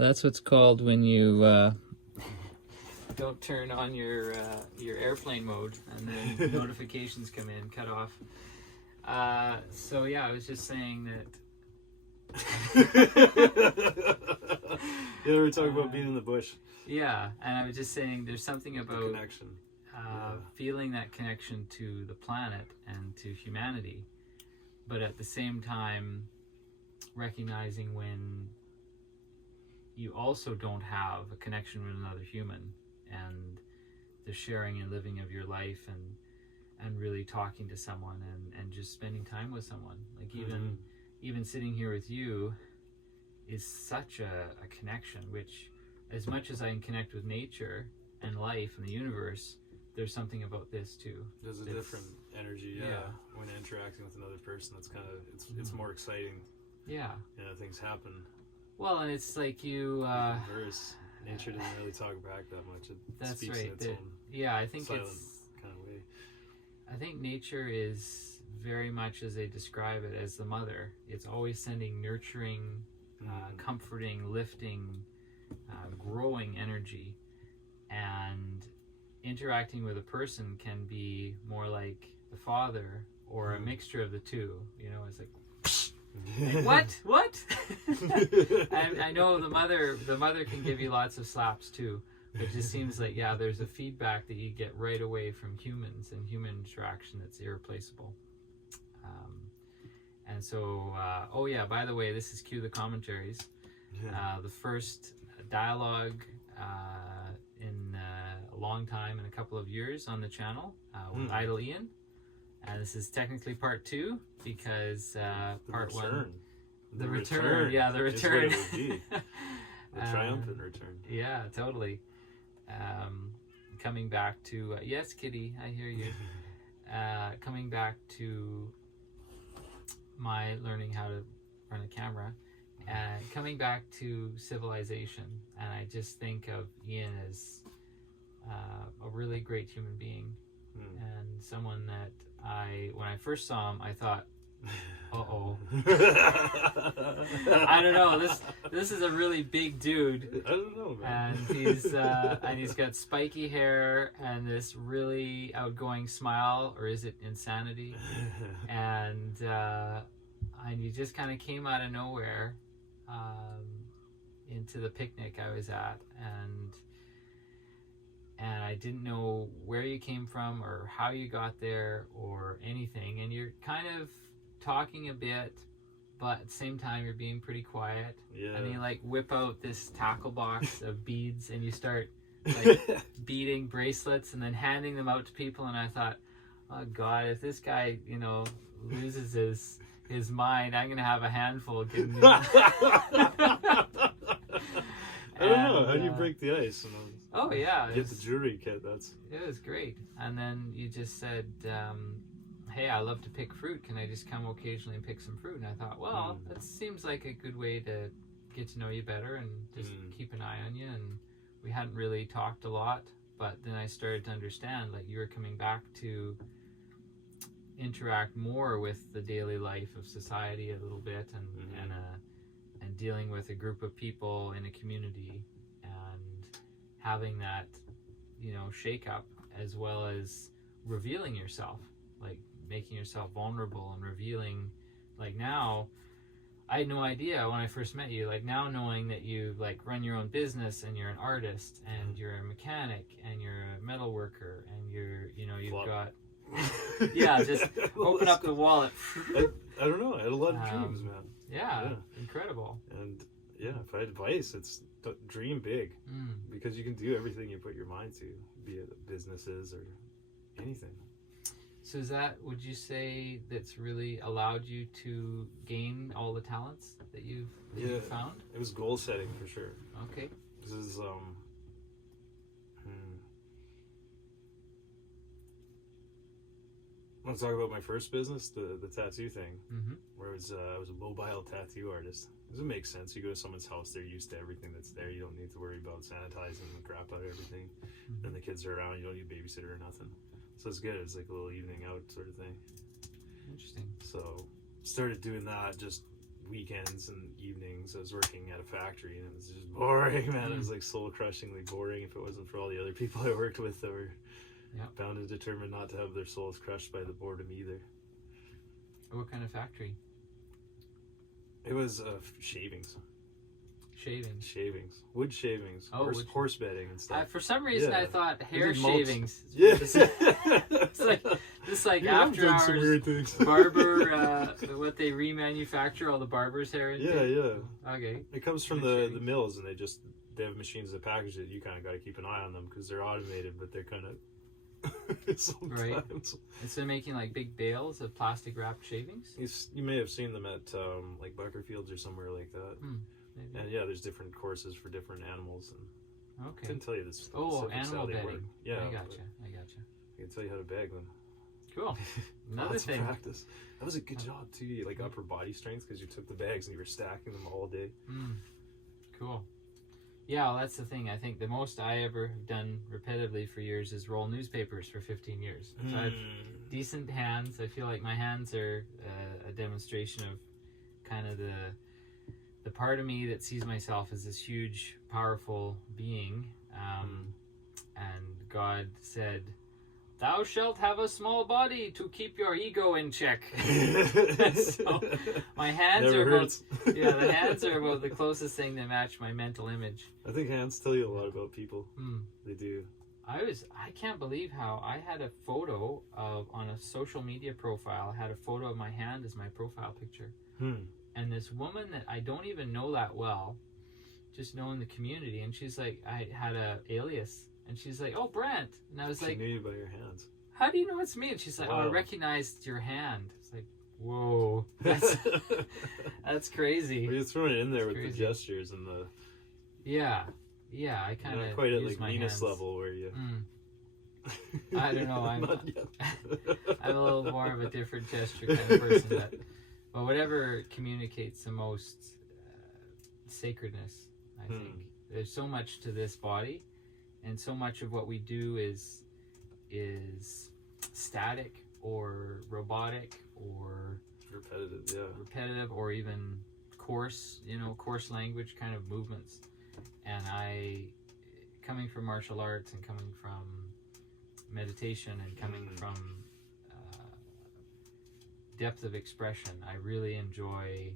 That's what's called when you don't turn on your airplane mode and then notifications come in, cut off. So yeah, I was just saying that. Yeah, we were talking about being in the bush. Yeah, and I was just saying there's something about Connection. feeling that connection to the planet and to humanity, but at the same time recognizing when you also don't have a connection with another human and the sharing and living of your life and really talking to someone and just spending time with someone. Like even sitting here with you is such a connection, which as much as I can connect with nature and life and the universe, there's something about this too. There's a different energy, yeah. When interacting with another person, that's kind of, it's more exciting. Yeah. Things happen. Well, and it's like you... Verse. Nature doesn't really talk back that much. It speaks right. in its own I think silent it's kind of way. I think nature is very much as they describe it as the mother. It's always sending nurturing, comforting, lifting, growing energy, and interacting with a person can be more like the father or a mixture of the two. You know, it's like, what? And I know the mother can give you lots of slaps too. But it just seems like, there's a feedback that you get right away from humans and human interaction that's irreplaceable. And so, by the way, this is cue the commentaries. The first dialogue in a long time, in a couple of years on the channel with Idle Ian. This is technically part 2 because part 1... The return. Yeah, the return. Is what it would be. The triumphant return. Yeah, totally. Coming back to... yes, Kitty, I hear you. Coming back to my learning how to run a camera. Coming back to civilization. And I just think of Ian as a really great human being. And someone that when I first saw him, I thought, uh-oh. I don't know. This is a really big dude. I don't know, man. And he's got spiky hair and this really outgoing smile, or is it insanity? And you just kind of came out of nowhere into the picnic I was at, and I didn't know where you came from or how you got there or anything. And you're kind of talking a bit, but at the same time you're being pretty quiet. Yeah. And you like whip out this tackle box of beads and you start like beading bracelets and then handing them out to people. And I thought, oh God, if this guy, loses his mind, I'm gonna have a handful giving me. I don't know. How do you break the ice? Oh yeah, get the jewelry kit. It was great. And then you just said, "Hey, I love to pick fruit. Can I just come occasionally and pick some fruit?" And I thought, well, that seems like a good way to get to know you better and just keep an eye on you. And we hadn't really talked a lot, but then I started to understand, like, you were coming back to interact more with the daily life of society a little bit, and dealing with a group of people in a community and having that, shake up, as well as revealing yourself, like making yourself vulnerable and revealing. Like, now I had no idea when I first met you, like now knowing that you like run your own business and you're an artist and you're a mechanic and you're a metal worker and you've got just open up the wallet. I don't know. I had a lot of dreams, man. Yeah, incredible. And if I had advice, it's dream big, because you can do everything you put your mind to, be it businesses or anything. So would you say that's really allowed you to gain all the talents that you've found? It was goal setting for sure. Okay. This is I want to talk about my first business, the tattoo thing, where I was a mobile tattoo artist. Does it make sense? You go to someone's house, they're used to everything that's there. You don't need to worry about sanitizing the crap out of everything. Then the kids are around, you don't need a babysitter or nothing. So it's good. It's like a little evening out sort of thing. Interesting. So started doing that, just weekends and evenings. I was working at a factory, and it was just boring, man. It was like soul-crushingly boring. If it wasn't for all the other people I worked with that were bound and determined not to have their souls crushed by the boredom either. What kind of factory? It was shavings. Shavings. Wood shavings. Oh, horse bedding and stuff. For some reason, I thought hair mulch. shavings. Yeah. It's like Yeah, I've after done some hours weird things. barber, what they remanufacture all the barber's hair into. Yeah. Okay. It comes from the mills, and they have machines that package it. You kind of got to keep an eye on them because they're automated, but they're kind of sometimes. Right. And so making like big bales of plastic wrapped shavings. You may have seen them at like Buckerfields or somewhere like that. Maybe. And there's different courses for different animals. And Okay. I couldn't tell you this. Animal bedding. Yeah, I gotcha. I can tell you how to bag them. Cool. Another Lots thing. of practice. That was a good job too. You like upper body strength because you took the bags and you were stacking them all day. Cool. Yeah, well, that's the thing. I think the most I ever have done repetitively for years is roll newspapers for 15 years. So I have decent hands. I feel like my hands are a demonstration of kind of the part of me that sees myself as this huge, powerful being. And God said, "Thou shalt have a small body to keep your ego in check." So my hands Never are hurts. the hands are about the closest thing that match my mental image. I think hands tell you a lot about people. They do. I can't believe how I had a photo on a social media profile. I had a photo of my hand as my profile picture. And this woman that I don't even know that well, just know in the community, and she's like, I had a alias, and she's like, "Oh, Brent," and I was like, "She knew you by your hands. How do you know it's me?" And she's like, "Oh, I recognized your hand." It's like, whoa, that's crazy. Well, you're throwing it in there with the gestures and the. Yeah, I kind of not quite at like Venus level where you. I don't know. I'm a little more of a different gesture kind of person, but whatever communicates the most sacredness, I think. There's so much to this body, and so much of what we do is static or robotic or repetitive or even coarse language kind of movements. And coming from martial arts and coming from meditation and coming from depth of expression, I really enjoy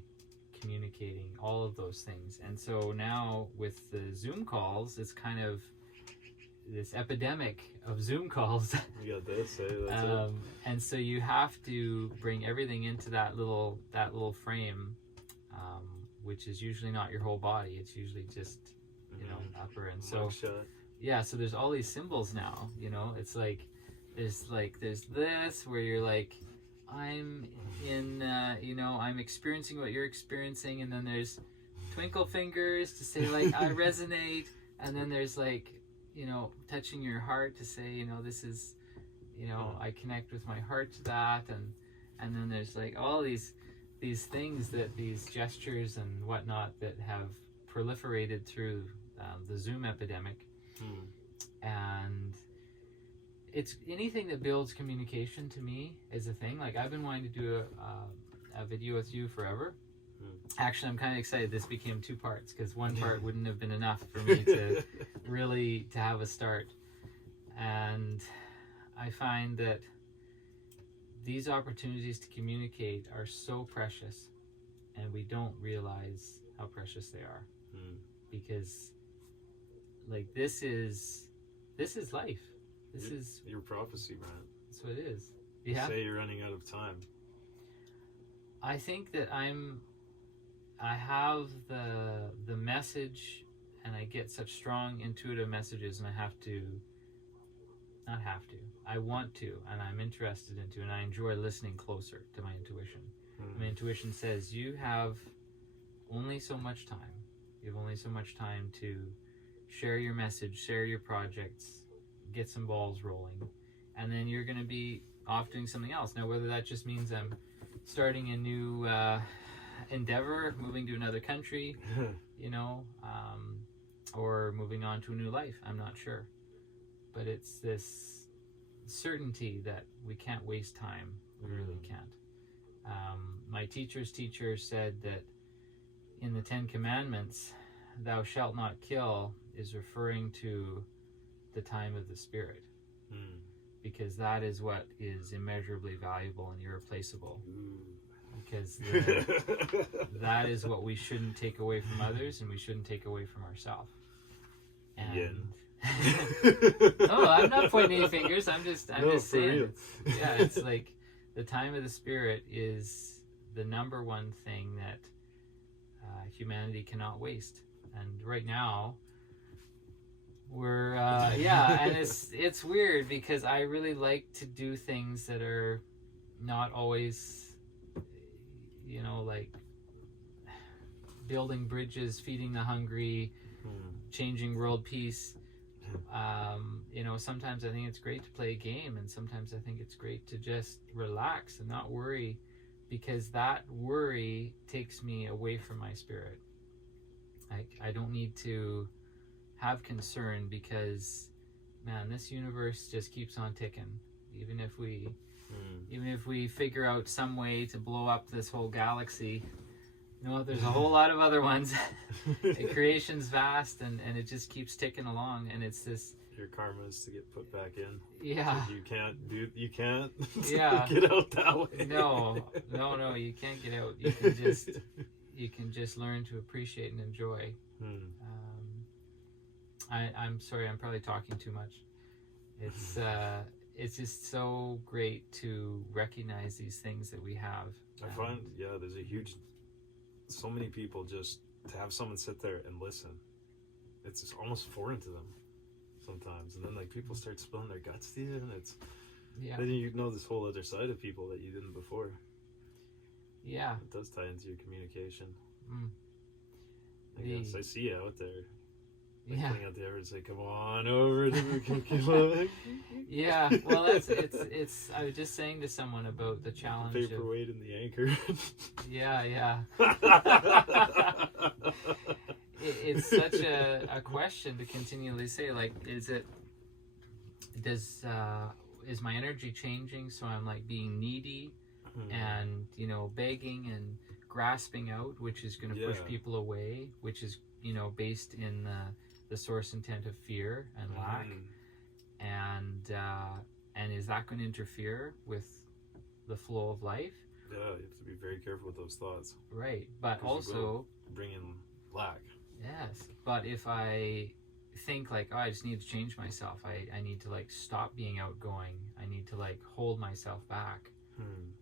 communicating all of those things. And so now with the Zoom calls, it's kind of this epidemic of Zoom calls. You got this, that's it. And so you have to bring everything into that little frame, which is usually not your whole body. It's usually just upper. And so so there's all these symbols now. It's like there's this where you're like, I'm in, I'm experiencing what you're experiencing, and then there's twinkle fingers to say like I resonate, and then there's like, touching your heart to say, this is, I connect with my heart to that, and then there's like all these things these gestures and whatnot that have proliferated through the Zoom epidemic, and it's anything that builds communication to me is a thing. Like I've been wanting to do a video with you forever. Actually, I'm kind of excited this became 2 parts because one part wouldn't have been enough for me to really to have a start. And I find that these opportunities to communicate are so precious, and we don't realize how precious they are. Because like this is life. This is your prophecy, Brent. That's what it is. You say you're running out of time. I think that I have the message, and I get such strong intuitive messages, and I want to, and I'm interested into, and I enjoy listening closer to my intuition. My intuition says you have only so much time. You have only so much time to share your message, share your projects, get some balls rolling, and then you're going to be off doing something else. Now, whether that just means I'm starting a new endeavor, moving to another country, or moving on to a new life, I'm not sure. But it's this certainty that we can't waste time. We really can't. My teacher's teacher said that in the 10 Commandments, thou shalt not kill, is referring to the time of the Spirit. Because that is what is immeasurably valuable and irreplaceable. Because that is what we shouldn't take away from others, and we shouldn't take away from ourselves. And no, I'm not pointing any fingers. I'm just saying. Yeah, it's like the time of the Spirit is the number one thing that humanity cannot waste. And right now, we're and it's weird because I really like to do things that are not always, like building bridges, feeding the hungry, changing world peace. Sometimes I think it's great to play a game, and sometimes I think it's great to just relax and not worry, because that worry takes me away from my spirit. I don't need to have concern, because man, this universe just keeps on ticking. Even if we figure out some way to blow up this whole galaxy, there's a whole lot of other ones. Creation's vast, and it just keeps ticking along, and it's this. Your karma is to get put back in. Yeah. You can't yeah. get out that way. No, you can't get out. You can just learn to appreciate and enjoy. I'm sorry, I'm probably talking too much. It's just so great to recognize these things that we have. I find, there's so many people, just to have someone sit there and listen, it's just almost foreign to them sometimes. And then like people start spilling their guts to you, and then you know this whole other side of people that you didn't before. Yeah. It does tie into your communication. I guess I see you out there. Putting out the effort to say, come on over to the cookie. Yeah, well, it's. I was just saying to someone about the challenge. The paperweight and the anchor. Yeah. It's such a question to continually say, like, is my energy changing? So I'm like being needy and begging and grasping out, which is going to push people away, which is based in the source intent of fear and lack, and is that going to interfere with the flow of life? Yeah, you have to be very careful with those thoughts. Right, but also bring in lack. Yes, but if I think like, I just need to change myself, I need to like stop being outgoing, I need to like hold myself back,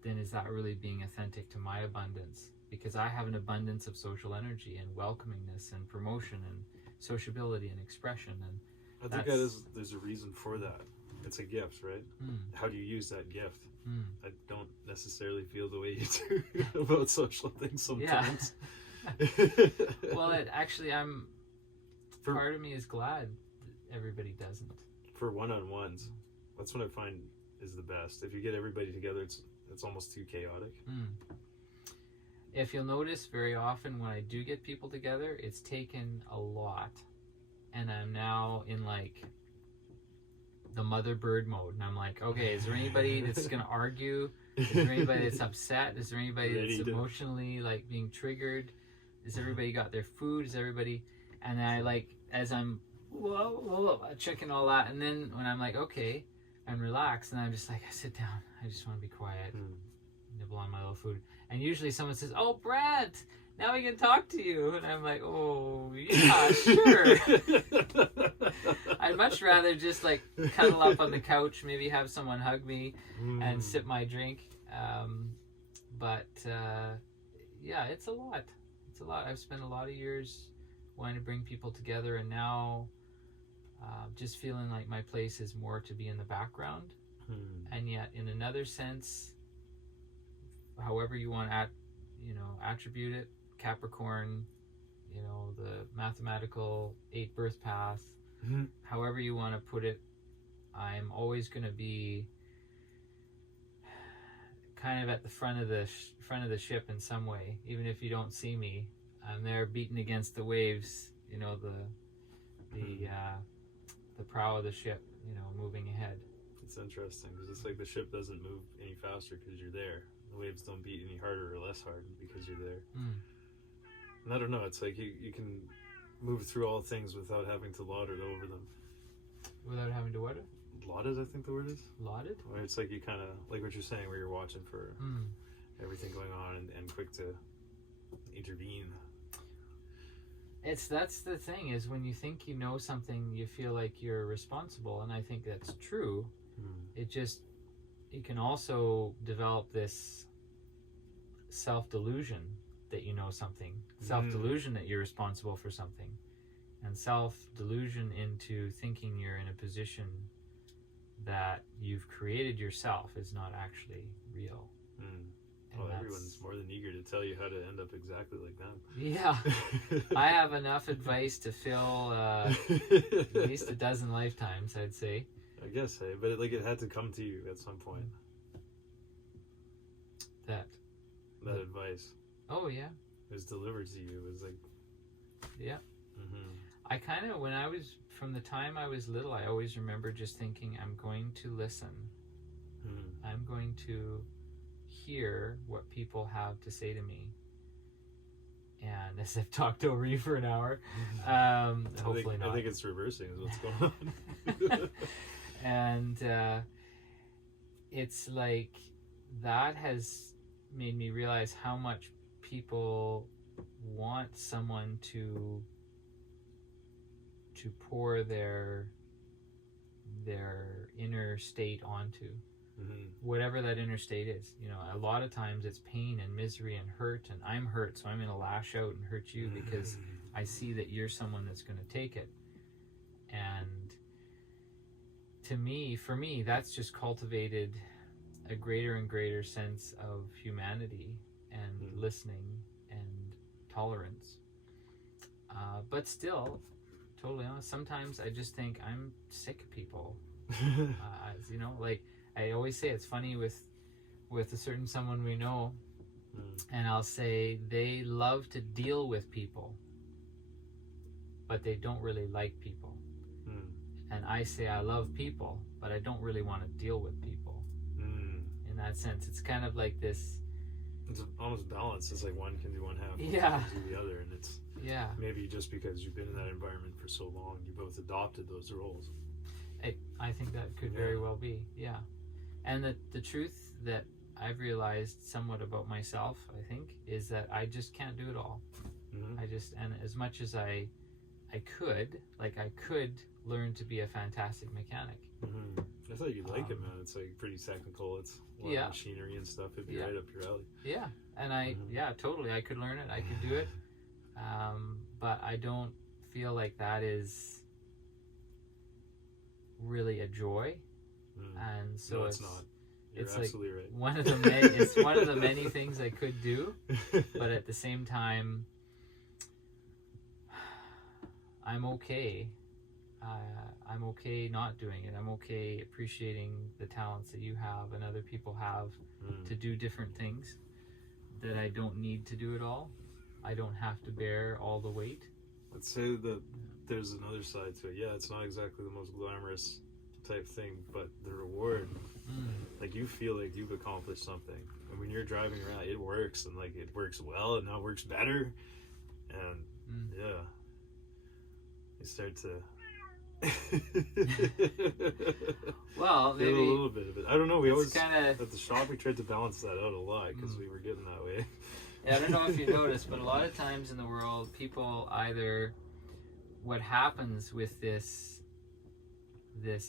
then is that really being authentic to my abundance? Because I have an abundance of social energy and welcomingness and promotion and sociability and expression, and I think there's a reason for that. It's a gift, right? How do you use that gift? I don't necessarily feel the way you do about social things sometimes. Well, part of me is glad everybody doesn't. For one-on-ones, that's what I find is the best. If you get everybody together, it's almost too chaotic. If you'll notice, very often when I do get people together, it's taken a lot, and I'm now in like the mother bird mode, and I'm like, okay, is there anybody that's gonna argue? Is there anybody that's upset? Is there anybody that's emotionally like being triggered? Is everybody got their food? Is everybody? And I like, as I'm checking all that, and then when I'm like, okay, I'm relaxed, and I'm just like, I sit down, I just want to be quiet, nibble on my little food, and usually someone says, oh, Brent, now we can talk to you, and I'm like, oh yeah, sure. I'd much rather just like cuddle up on the couch, maybe have someone hug me and sip my drink, but it's a lot. I've spent a lot of years wanting to bring people together, and now just feeling like my place is more to be in the background, and yet in another sense, however you want to attribute it, Capricorn, the mathematical 8 birth path, however you want to put it, I'm always going to be kind of at the front of the ship in some way. Even if you don't see me, I'm there beating against the waves, the prow of the ship, moving ahead. It's interesting because it's like the ship doesn't move any faster because you're there. The waves don't beat any harder or less hard because you're there. And I don't know, it's like you can move through all things without having to lord it over them. Without having to what? Laud it, I think the word is. Lauded? Where it's like you kind of, like what you're saying, where you're watching for everything going on and quick to intervene. That's the thing, is when you think you know something, you feel like you're responsible, and I think that's true. It can also develop this self-delusion that you know something, self-delusion that you're responsible for something, and self-delusion into thinking you're in a position that you've created yourself is not actually real. Well, everyone's more than eager to tell you how to end up exactly like them. Yeah. I have enough advice to fill at least a dozen lifetimes, I'd say. I guess, hey, but it had to come to you at some point. That advice. Oh, yeah. It was delivered to you. It was like... Yeah. I kind of, from the time I was little, I always remember just thinking, I'm going to listen. I'm going to hear what people have to say to me. And as I've talked over you for an hour, hopefully not. I think it's reversing is what's going on. And it's like that has made me realize how much people want someone to pour their inner state onto. Whatever that inner state is. You know, a lot of times it's pain and misery and hurt, and I'm hurt, so I'm going to lash out and hurt you because I see that you're someone that's going to take it. And for me, that's just cultivated a greater and greater sense of humanity and listening and tolerance. But still, totally honest, sometimes I just think I'm sick of people. You know, like I always say, it's funny with a certain someone we know, and I'll say they love to deal with people, but they don't really like people. And I say I love people, but I don't really want to deal with people. In that sense, it's kind of like this. It's almost balanced. It's like one can do one half, one can do the other, and it's maybe just because you've been in that environment for so long, you both adopted those roles. I think that could very well be, And the truth that I've realized somewhat about myself, I think, is that I just can't do it all. And as much as I could learn to be a fantastic mechanic. I thought you'd like it, man. It's like pretty technical. It's a lot of machinery and stuff. It'd be right up your alley. Yeah, and totally. I could learn it. I could do it. But I don't feel like that is really a joy. And so no, it's not. You're absolutely like right. One of the it's one of the many things I could do, but at the same time, I'm okay. I'm okay not doing it. I'm okay appreciating the talents that you have and other people have to do different things that I don't need to do it all. I don't have to bear all the weight. Let's say that there's another side to it. Yeah, it's not exactly the most glamorous type thing, but the reward, like you feel like you've accomplished something. And when you're driving around, it works, and like it works well, and now it works better. And you start to well, maybe a little bit of it. I don't know. We always kinda... at the shop we tried to balance that out a lot because we were getting that way. I don't know if you noticed, but a lot of times in the world, people either what happens with this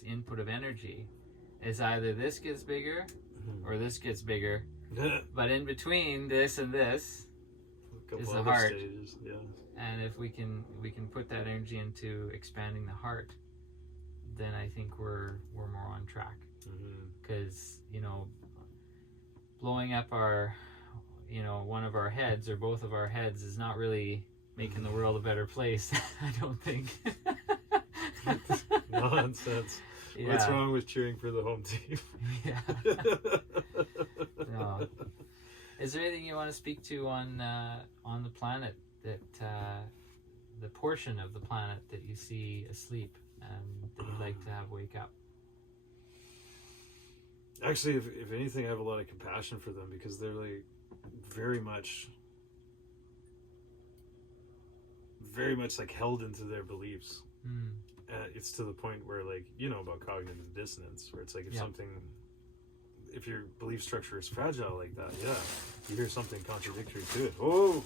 input of energy is either this gets bigger or this gets bigger, but in between this and this is the heart. Stages. Yeah. And if we can put that energy into expanding the heart, then I think we're more on track. Because blowing up our one of our heads or both of our heads is not really making the world a better place. I don't think. Nonsense. Yeah. What's wrong with cheering for the home team? No. Is there anything you want to speak to on the planet that the portion of the planet that you see asleep and that you'd like to have wake up? Actually, if anything, I have a lot of compassion for them because they're like very much very much like held into their beliefs. Mm. It's to the point where, like, you know about cognitive dissonance, where it's like if your belief structure is fragile like that, you hear something contradictory to it. Oh,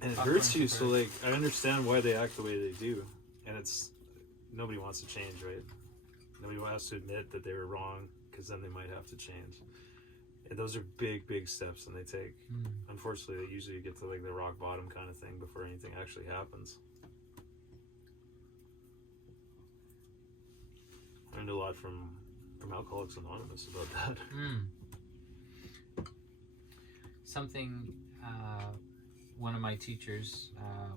and it hurts you. So, like, I understand why they act the way they do, and it's nobody wants to change, right? Nobody wants to admit that they were wrong, because then they might have to change. And those are big steps, and they take. Unfortunately, they usually get to like the rock bottom kind of thing before anything actually happens. I learned a lot from Alcoholics Anonymous about that. Something one of my teachers,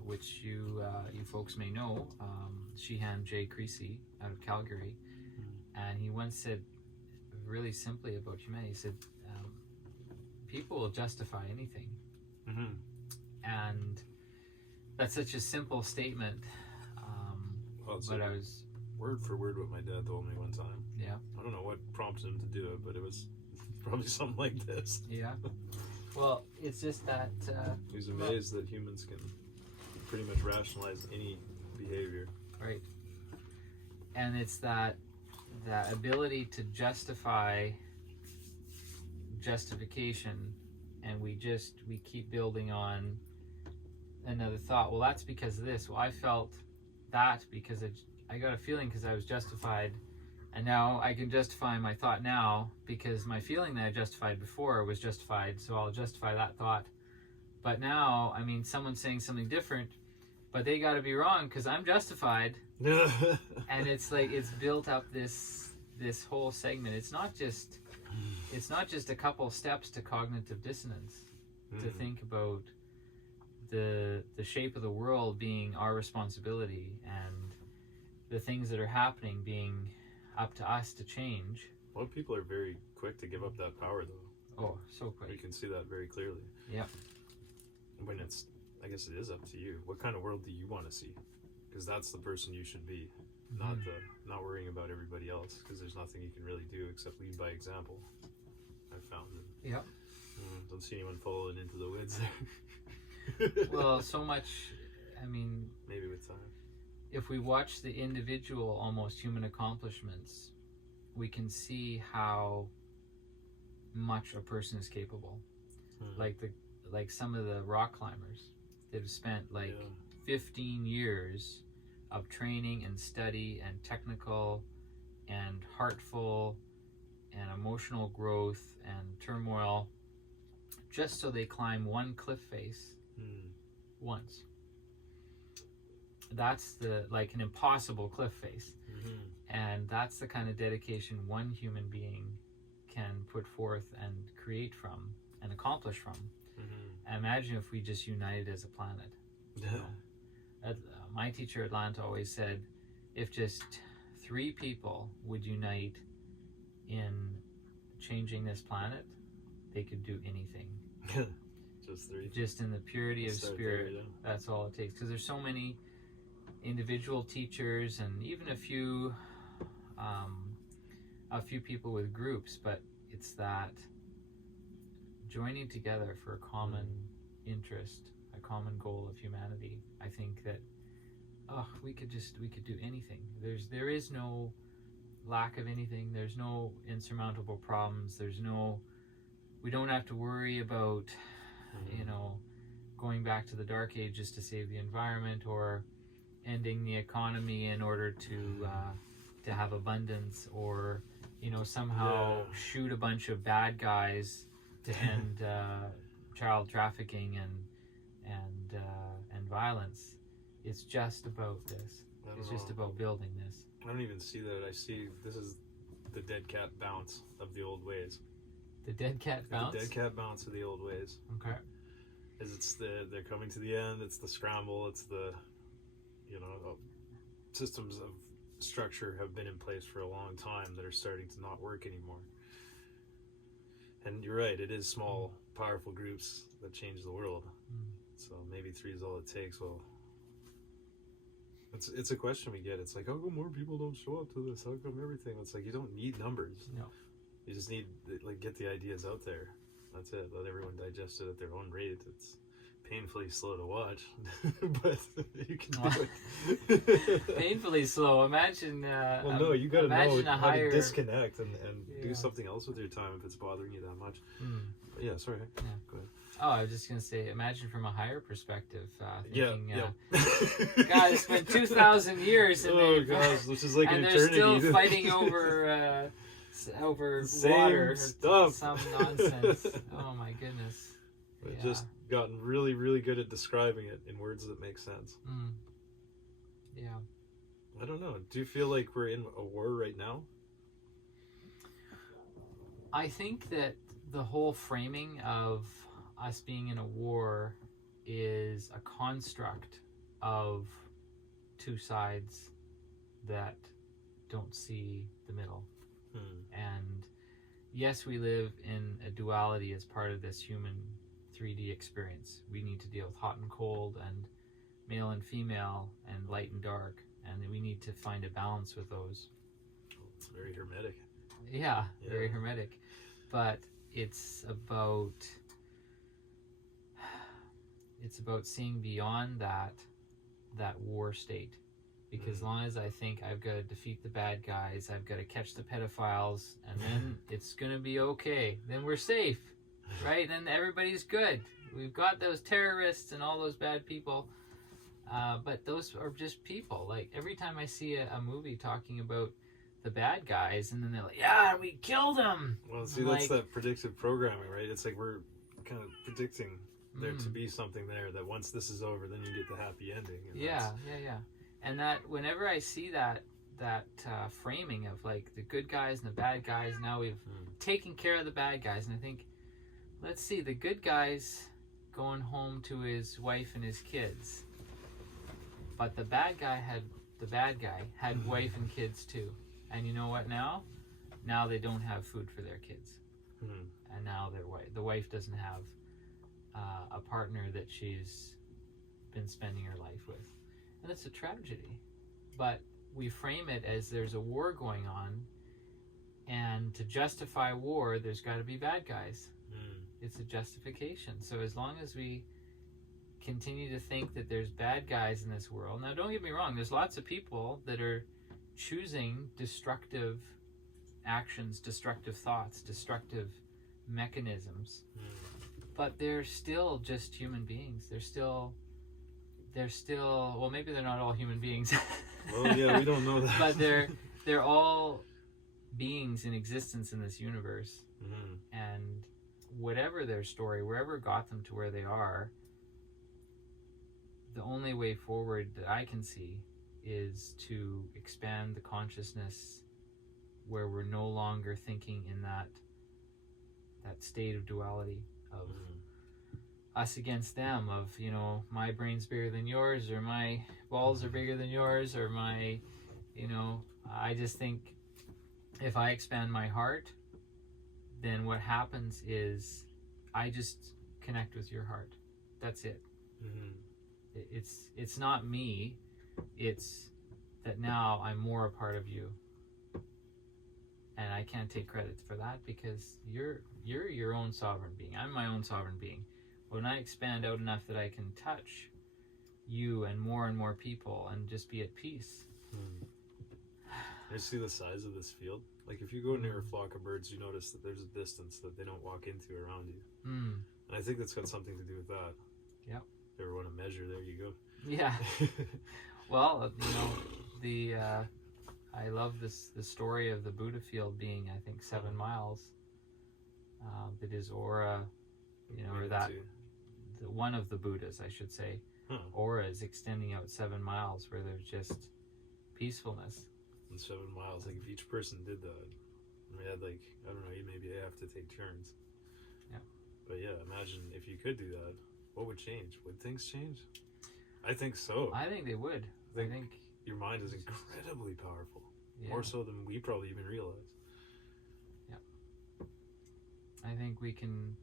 which you folks may know, Sheehan J. Creasy out of Calgary, and he once said really simply about humanity, he said, people will justify anything. And that's such a simple statement. But I was word for word what my dad told me one time. Yeah. I don't know what prompted him to do it, but it was probably something like this. Yeah. Well, it's just that he was amazed that humans can pretty much rationalize any behavior. Right. And it's that ability to justify justification, and we keep building on another thought. Well, that's because of this. Well, I felt that because I got a feeling because I was justified, and now I can justify my thought now because my feeling that I justified before was justified, so I'll justify that thought. But now, I mean, someone's saying something different, but they got to be wrong because I'm justified. And it's like it's built up this whole segment. It's not just a couple steps to cognitive dissonance, to think about the shape of the world being our responsibility and the things that are happening being up to us to change. A lot of people are very quick to give up that power, though. Oh, so quick. You can see that very clearly. Yeah. When I guess it is up to you. What kind of world do you want to see? Because that's the person you should be, not worrying about everybody else. Because there's nothing you can really do except lead by example. I've found it. Yep. Don't see anyone falling into the woods there. Well, so much. I mean, maybe with time. If we watch the individual, almost human accomplishments, we can see how much a person is capable. Like some of the rock climbers, they've spent 15 years of training and study and technical and heartful and emotional growth and turmoil just so they climb one cliff face once. That's an impossible cliff face. And that's the kind of dedication one human being can put forth and create from and accomplish from. Imagine if we just united as a planet. My teacher Atlanta always said, if just 3 people would unite in changing this planet, they could do anything. Just 3. Just in the purity of spirit. That's all it takes. Because there's so many individual teachers and even a few people with groups, but it's that joining together for a common interest, a common goal of humanity. I think that we could do anything. There is no lack of anything. There's no insurmountable problems. We don't have to worry about going back to the dark ages to save the environment or ending the economy in order to have abundance, or somehow shoot a bunch of bad guys to end child trafficking and violence. It's just about this. It's just about building this. I don't even see that. I see this is the dead cat bounce of the old ways. The dead cat bounce? The dead cat bounce of the old ways. Okay. Is they're coming to the end. It's the scramble. It's the systems of structure have been in place for a long time that are starting to not work anymore. And you're right, it is small, powerful groups that change the world. So maybe 3 is all it takes. Well, it's a question we get. It's like, how come more people don't show up to this? How come everything? It's like, you don't need numbers. No. You just need, get the ideas out there. That's it. Let everyone digest it at their own rate. It's painfully slow to watch, but you can do it. Painfully slow. Imagine. Well, no, you gotta know how higher... to disconnect and Yeah. do something else with your time if it's bothering you that much. Yeah, sorry. Yeah. Go ahead. Oh, I was just gonna say, imagine from a higher perspective. Thinking, Yeah. God, it's been 2,000 years, and oh gosh, which is like and an they're eternity. still fighting over Same water, stuff. some nonsense. Oh my goodness. I've Yeah. just gotten really, really good at describing it in words that make sense. Yeah. I don't know. Do you feel like we're in a war right now? I think that the whole framing of us being in a war is a construct of two sides that don't see the middle. And yes, we live in a duality as part of this human 3D experience. We need to deal with hot and cold and male and female and light and dark, and we need to find a balance with those. It's very hermetic. Yeah, very hermetic. But it's about seeing beyond that war state. Because as long as I think I've got to defeat the bad guys, I've got to catch the pedophiles, and then it's going to be okay. Then we're safe, right? Then everybody's good. We've got those terrorists and all those bad people, but those are just people. Like, every time I see a movie talking about the bad guys, and then they're like, yeah, we killed them. Well, see, that's that predictive programming, right? It's like we're kind of predicting there to be something there, that once this is over, then you get the happy ending. And yeah. And that whenever I see that framing of like the good guys and the bad guys, now we've taken care of the bad guys, and I think, let's see, the good guy's going home to his wife and his kids, but the bad guy had wife and kids too. And you know what now? Now they don't have food for their kids, and now the wife doesn't have a partner that she's been spending her life with. And it's a tragedy, but we frame it as there's a war going on, and to justify war, there's got to be bad guys. It's a justification. So as long as we continue to think that there's bad guys in this world, now don't get me wrong, there's lots of people that are choosing destructive actions, destructive thoughts, destructive mechanisms, but they're still just human beings. They're still, well, maybe they're not all human beings. Well, yeah, we don't know that. But they're all beings in existence in this universe. And whatever their story, wherever it got them to where they are, the only way forward that I can see is to expand the consciousness where we're no longer thinking in that state of duality of us against them, of, you know, my brain's bigger than yours, or my balls are bigger than yours, or my, you know, I just think if I expand my heart, then what happens is I just connect with your heart. That's it. It's not me. It's that now I'm more a part of you, and I can't take credit for that because you're your own sovereign being. I'm my own sovereign being. When I expand out enough that I can touch you and more people and just be at peace. You see the size of this field? Like, if you go near a flock of birds, you notice that there's a distance that they don't walk into around you. And I think that's got something to do with that. Yeah. If you ever want to measure, there you go. Yeah. Well, you know, I love the story of the Buddha field being, I think, 7 miles. That is aura, you know, or that one of the Buddhas, I should say. Aura is extending out 7 miles where there's just peacefulness. And 7 miles, like if each person did that, we had, like, I don't know, you maybe have to take turns. Yeah. But yeah, imagine if you could do that, what would change? Would things change? I think so. I think they would. I think your mind is incredibly powerful. Yeah. More so than we probably even realize. Yeah. I think we can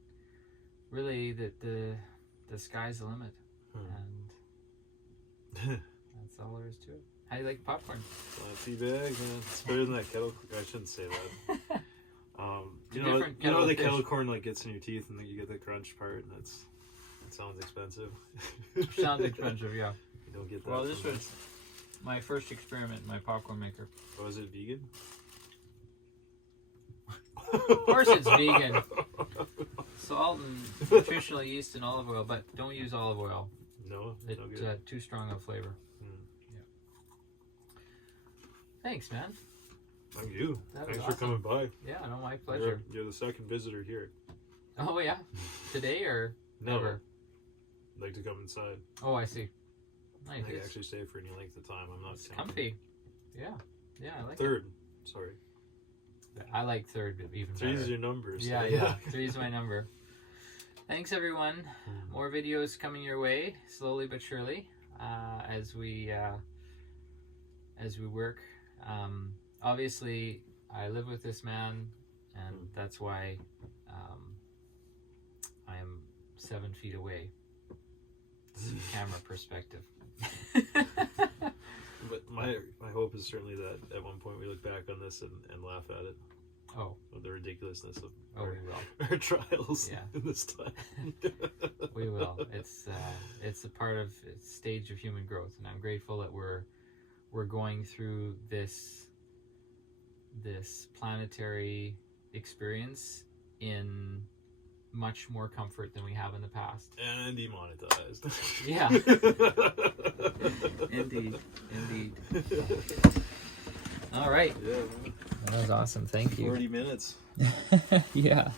really, that the sky's the limit. And that's all there is to it. How do you like popcorn? Tea bag, man. It's better than that kettle. I shouldn't say that. You know the kettle corn like gets in your teeth and then you get the crunch part. And it sounds expensive. Sounds expensive, yeah. You don't get that. Well, this was my first experiment in my popcorn maker. Oh, is it vegan? Of course it's vegan. Salt and nutritional yeast and olive oil, but don't use olive oil. No, it's too strong of flavor. Yeah. Thanks, man. Thank you. Thanks awesome. for coming by. Yeah, no, my pleasure. You're the second visitor here. Oh yeah, today or never? I'd like to come inside. Oh, I see. Nice. I can actually stay for any length of time. I'm not comfy. Yeah, I like third. Sorry. I like third even better. 3's your number. So. Yeah. 3's my number. Thanks, everyone. More videos coming your way, slowly but surely, as we work. Obviously, I live with this man, and that's why I am 7 feet away. Camera perspective. But my hope is certainly that at one point we look back on this and laugh at it. Oh. Of the ridiculousness of we will. our trials in this time. We will. It's a part of a stage of human growth, and I'm grateful that we're going through this planetary experience in much more comfort than we have in the past. And demonetized. Yeah. Indeed. All right. Yeah. That was awesome. Thank you. 40 minutes. Yeah.